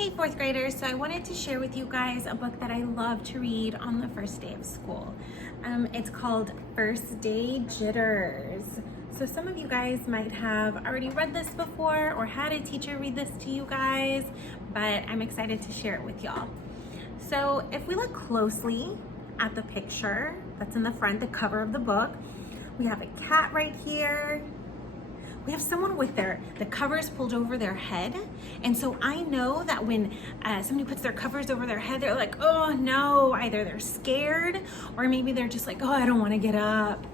Hey fourth graders, so I wanted to share with you guys a book that I love to read on the first day of school. It's called First Day Jitters. So some of you guys might have already read this before or had a teacher read this to you guys, but I'm excited to share it with y'all. So if we look closely at the picture that's in the front, the cover of the book, we have a cat right here. We have someone with the covers pulled over their head. And so I know that when somebody puts their covers over their head, they're like, oh no, either they're scared or maybe they're just like, oh, I don't want to get up.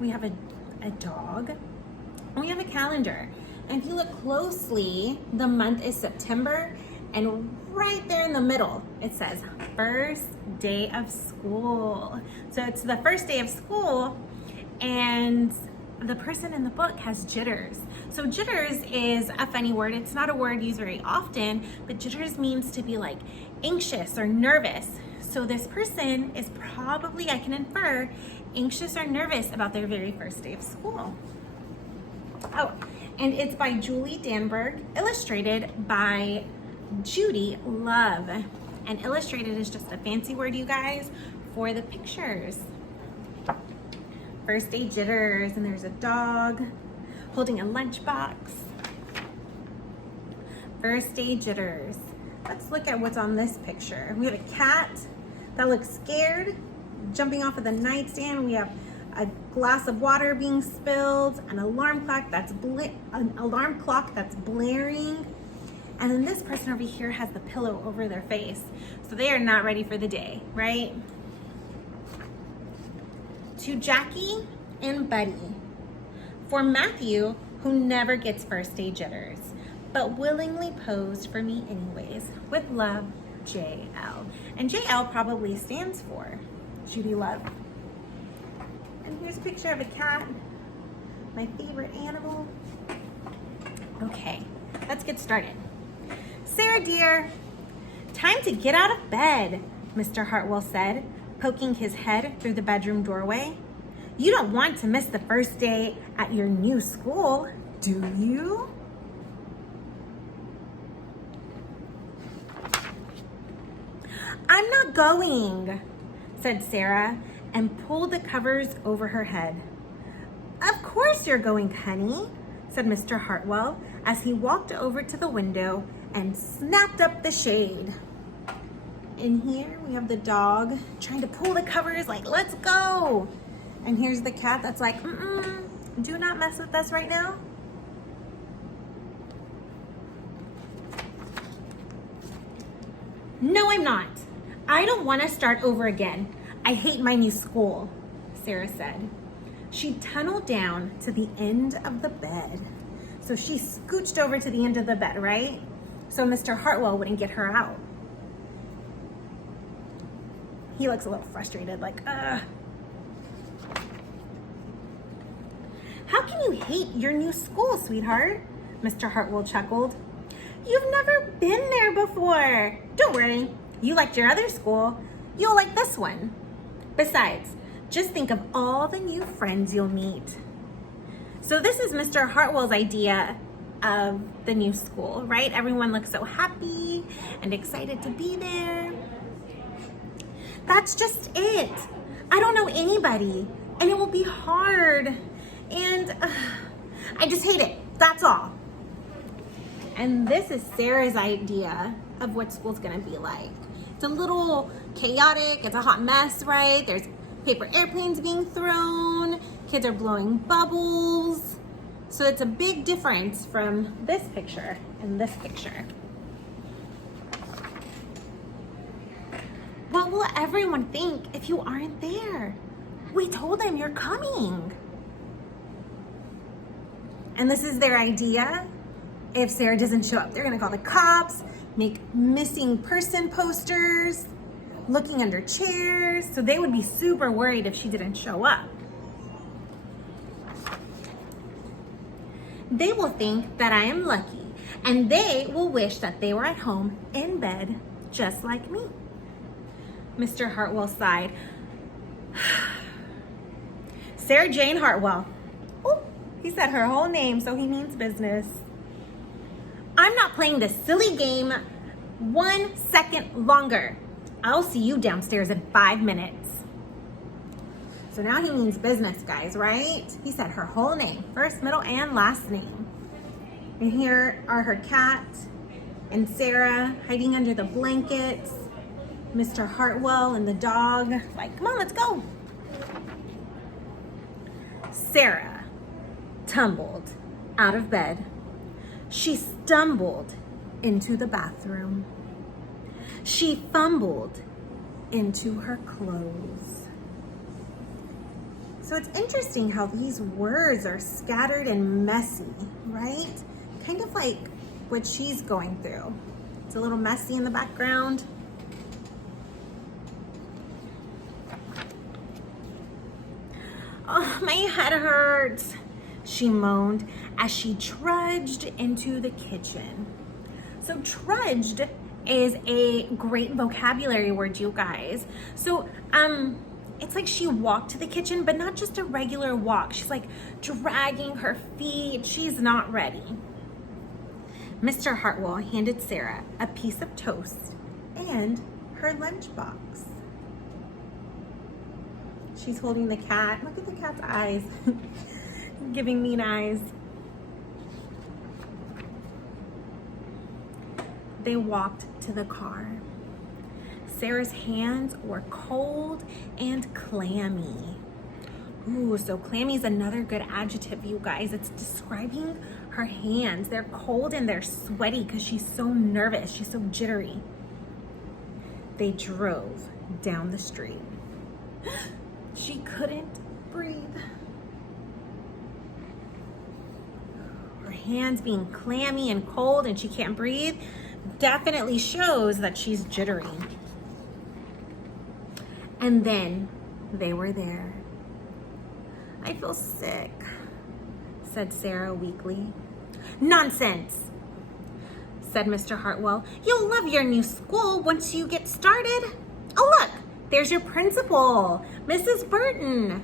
We have a dog and we have a calendar. And if you look closely, the month is September, and right there in the middle, it says first day of school. So it's the first day of school, and the person in the book has jitters. So jitters is a funny word. It's not a word used very often, but jitters means to be like anxious or nervous. So this person is probably, I can infer, anxious or nervous about their very first day of school. Oh, and it's by Julie Danberg, illustrated by Judy Love. And illustrated is just a fancy word, you guys, for the pictures. First day jitters, and there's a dog holding a lunchbox. First day jitters. Let's look at what's on this picture. We have a cat that looks scared, jumping off of the nightstand. We have a glass of water being spilled, an alarm clock that's blaring. And then this person over here has the pillow over their face. So they are not ready for the day, right? To Jackie and Buddy. For Matthew, who never gets first day jitters, but willingly posed for me anyways. With love, JL. And JL probably stands for Judy Love. And here's a picture of a cat, my favorite animal. Okay, let's get started. Sarah dear, time to get out of bed, Mr. Hartwell said, poking his head through the bedroom doorway. You don't want to miss the first day at your new school, do you? I'm not going, said Sarah, and pulled the covers over her head. Of course you're going, honey, said Mr. Hartwell as he walked over to the window and snapped up the shade. In here, we have the dog trying to pull the covers like, let's go. And here's the cat that's like, do not mess with us right now. No, I'm not. I don't want to start over again. I hate my new school, Sarah said. She tunneled down to the end of the bed. So she scooched over to the end of the bed, right? So Mr. Hartwell wouldn't get her out. He looks a little frustrated, like, ugh. How can you hate your new school, sweetheart? Mr. Hartwell chuckled. You've never been there before. Don't worry, you liked your other school. You'll like this one. Besides, just think of all the new friends you'll meet. So this is Mr. Hartwell's idea of the new school, right? Everyone looks so happy and excited to be there. That's just it. I don't know anybody, and it will be hard, and I just hate it. That's all. And this is Sarah's idea of what school's gonna be like. It's a little chaotic, it's a hot mess, right? There's paper airplanes being thrown, kids are blowing bubbles. So it's a big difference from this picture and this picture. What will everyone think if you aren't there? We told them you're coming. And this is their idea. If Sarah doesn't show up, they're gonna call the cops, make missing person posters, looking under chairs. So they would be super worried if she didn't show up. They will think that I am lucky, and they will wish that they were at home in bed just like me. Mr. Hartwell sighed. Sarah Jane Hartwell. Oh, he said her whole name, so he means business. I'm not playing this silly game 1 second longer. I'll see you downstairs in 5 minutes. So now he means business, guys, right? He said her whole name, first, middle, and last name. And here are her cat and Sarah hiding under the blankets. Mr. Hartwell and the dog. Like, come on, let's go. Sarah tumbled out of bed. She stumbled into the bathroom. She fumbled into her clothes. So it's interesting how these words are scattered and messy, right? Kind of like what she's going through. It's a little messy in the background. Oh, my head hurts, she moaned as she trudged into the kitchen. So trudged is a great vocabulary word, you guys. So it's like she walked to the kitchen, but not just a regular walk. She's like dragging her feet. She's not ready. Mr. Hartwell handed Sarah a piece of toast and her lunchbox. She's holding the cat. Look at the cat's eyes. Giving mean eyes. They walked to the car. Sarah's hands were cold and clammy. Ooh, so clammy is another good adjective, you guys. It's describing her hands. They're cold and they're sweaty because she's so nervous. She's so jittery. They drove down the street. She couldn't breathe. Her hands being clammy and cold and she can't breathe definitely shows that she's jittery. And then they were there. I feel sick, said Sarah weakly. Nonsense, said Mr. Hartwell. You'll love your new school once you get started. Oh, look, there's your principal, Mrs. Burton.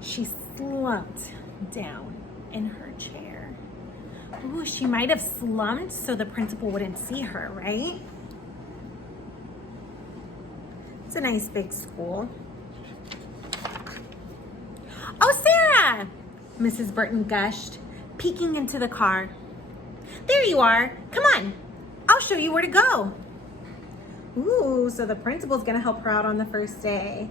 She slumped down in her chair. Ooh, she might have slumped so the principal wouldn't see her, right? It's a nice big school. Oh, Sarah, Mrs. Burton gushed, peeking into the car. There you are. Come on. I'll show you where to go. Ooh, so the principal's gonna help her out on the first day.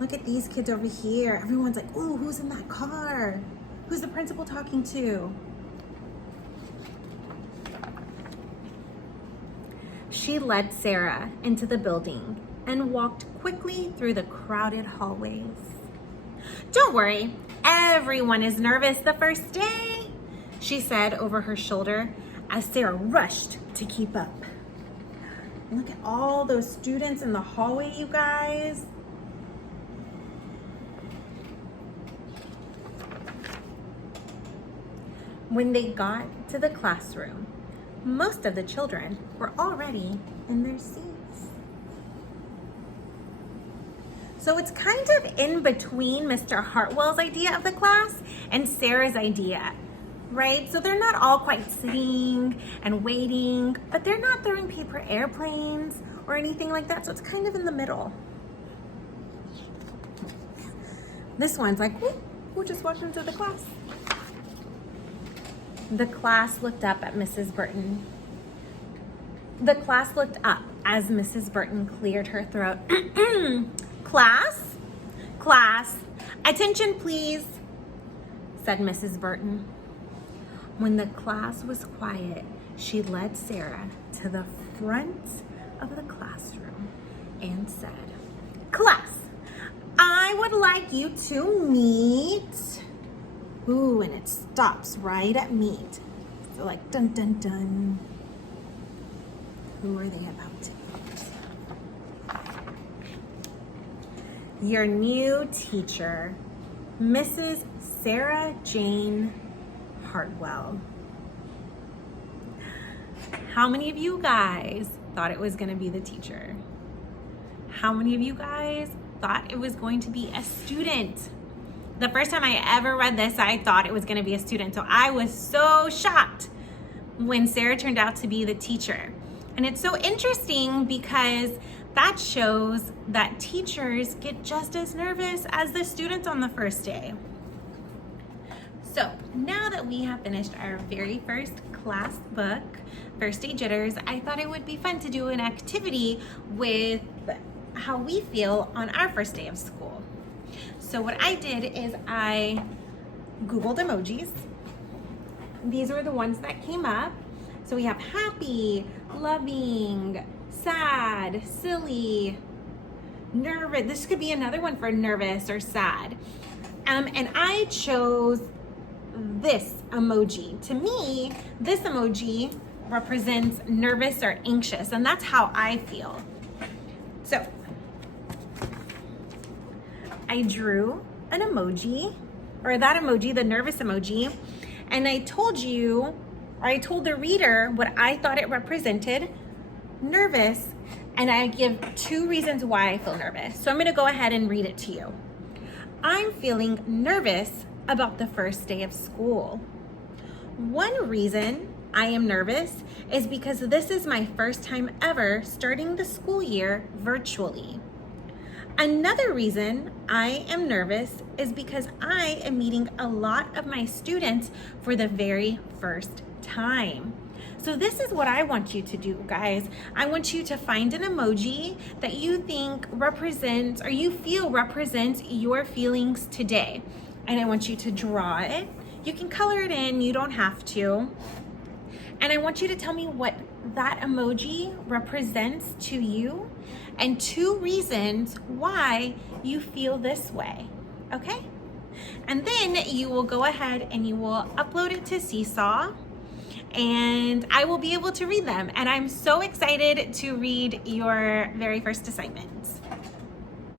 Look at these kids over here. Everyone's like, ooh, who's in that car? Who's the principal talking to? She led Sarah into the building and walked quickly through the crowded hallways. Don't worry, everyone is nervous the first day, she said over her shoulder as Sarah rushed to keep up. Look at all those students in the hallway, you guys. When they got to the classroom, most of the children were already in their seats. So it's kind of in between Mr. Hartwell's idea of the class and Sarah's idea, right? So they're not all quite sitting and waiting, but they're not throwing paper airplanes or anything like that. So it's kind of in the middle. This one's like, who just walked into the class? The class looked up at Mrs. Burton. The class looked up as Mrs. Burton cleared her throat. Class, attention please, said Mrs. Burton. When the class was quiet, she led Sarah to the front of the classroom and said, class, I would like you to meet. Ooh, and it stops right at meet. So like, dun, dun, dun. Who are they about to meet? Your new teacher, Mrs. Sarah Jane Hartwell. How many of you guys thought it was going to be the teacher? How many of you guys thought it was going to be a student? The first time I ever read this, I thought it was going to be a student. So I was so shocked when Sarah turned out to be the teacher. And it's so interesting because that shows that teachers get just as nervous as the students on the first day. So now that we have finished our very first class book, First Day Jitters, I thought it would be fun to do an activity with how we feel on our first day of school. So what I did is I Googled emojis. These were the ones that came up. So we have happy, loving, sad, silly, nervous. This could be another one for nervous or sad. And I chose this emoji. To me, this emoji represents nervous or anxious, and that's how I feel. So I drew an emoji, or that emoji, the nervous emoji, and I told the reader what I thought it represented, nervous, and I give 2 reasons why I feel nervous. So I'm gonna go ahead and read it to you. I'm feeling nervous about the first day of school. One reason I am nervous is because this is my first time ever starting the school year virtually. Another reason I am nervous is because I am meeting a lot of my students for the very first time. So this is what I want you to do, guys. I want you to find an emoji that you think represents, or you feel represents, your feelings today. And I want you to draw it. You can color it in, you don't have to. And I want you to tell me what that emoji represents to you and 2 reasons why you feel this way, okay? And then you will go ahead and you will upload it to Seesaw, and I will be able to read them. And I'm so excited to read your very first assignment.